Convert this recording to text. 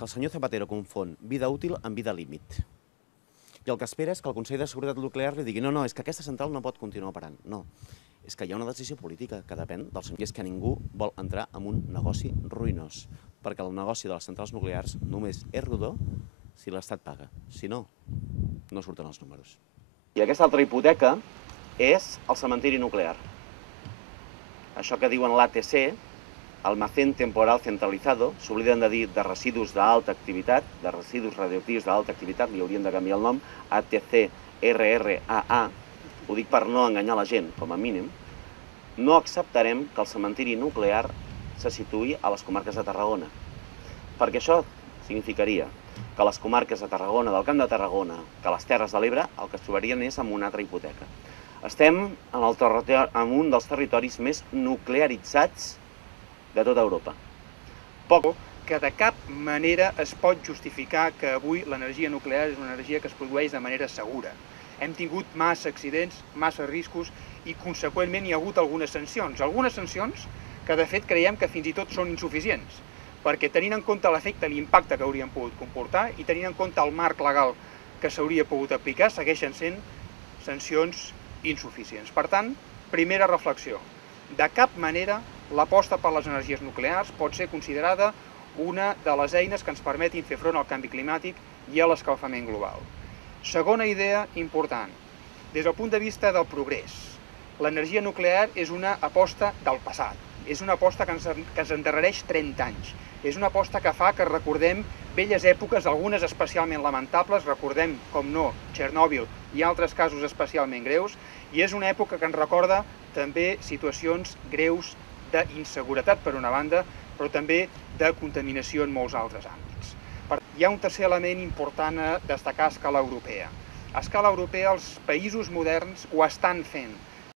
que el senyor Zapatero confon vida útil amb vida límit. I el que espera és que el Consell de Seguretat Nuclear li digui no, és que aquesta central no pot continuar operant. No, és que hi ha una decisió política que depèn del senyor. I és que ningú vol entrar en un negoci ruïnós, perquè el negoci de les centrals nuclears només és rodó si l'Estat paga. Si no, no surten els números. I aquesta altra hipoteca és el cementiri nuclear. Això que diuen l'ATC, almacén temporal centralizado, s'obliden de dir de residus d'alta activitat, de residus radioactius d'alta activitat, li haurien de canviar el nom, ATC-RRAA, ho dic per no enganyar la gent, com a mínim. No acceptarem que el cementiri nuclear se situï a les comarques de Tarragona, perquè això significaria que les comarques de Tarragona, del Camp de Tarragona, que les Terres de l'Ebre, el que es trobarien és amb una altra hipoteca. Estem en un dels territoris més nuclearitzats de tota Europa. Que de cap manera es pot justificar que avui l'energia nuclear és una energia que es produeix de manera segura. Hem tingut massa accidents, massa riscos i, conseqüentment, hi ha hagut algunes sancions que, de fet, creiem que fins i tot són insuficients, perquè tenint en compte l'efecte i l'impacte que haurien pogut comportar i tenint en compte el marc legal que s'hauria pogut aplicar, segueixen sent sancions insuficients. Per tant, primera reflexió, de cap manera l'aposta per les energies nuclears pot ser considerada una de les eines que ens permetin fer front al canvi climàtic i a l'escalfament global. Segona idea important, des del punt de vista del progrés, l'energia nuclear és una aposta del passat, és una aposta que ens endarrereix 30 anys, és una aposta que fa que recordem velles èpoques, algunes especialment lamentables, recordem, com no, Txernòbil i altres casos especialment greus, i és una època que ens recorda també situacions greus d'inseguretat per una banda, però també de contaminació en molts altres àmbits. Hi ha un tercer element important a destacar a escala europea. A escala europea els països moderns ho estan fent.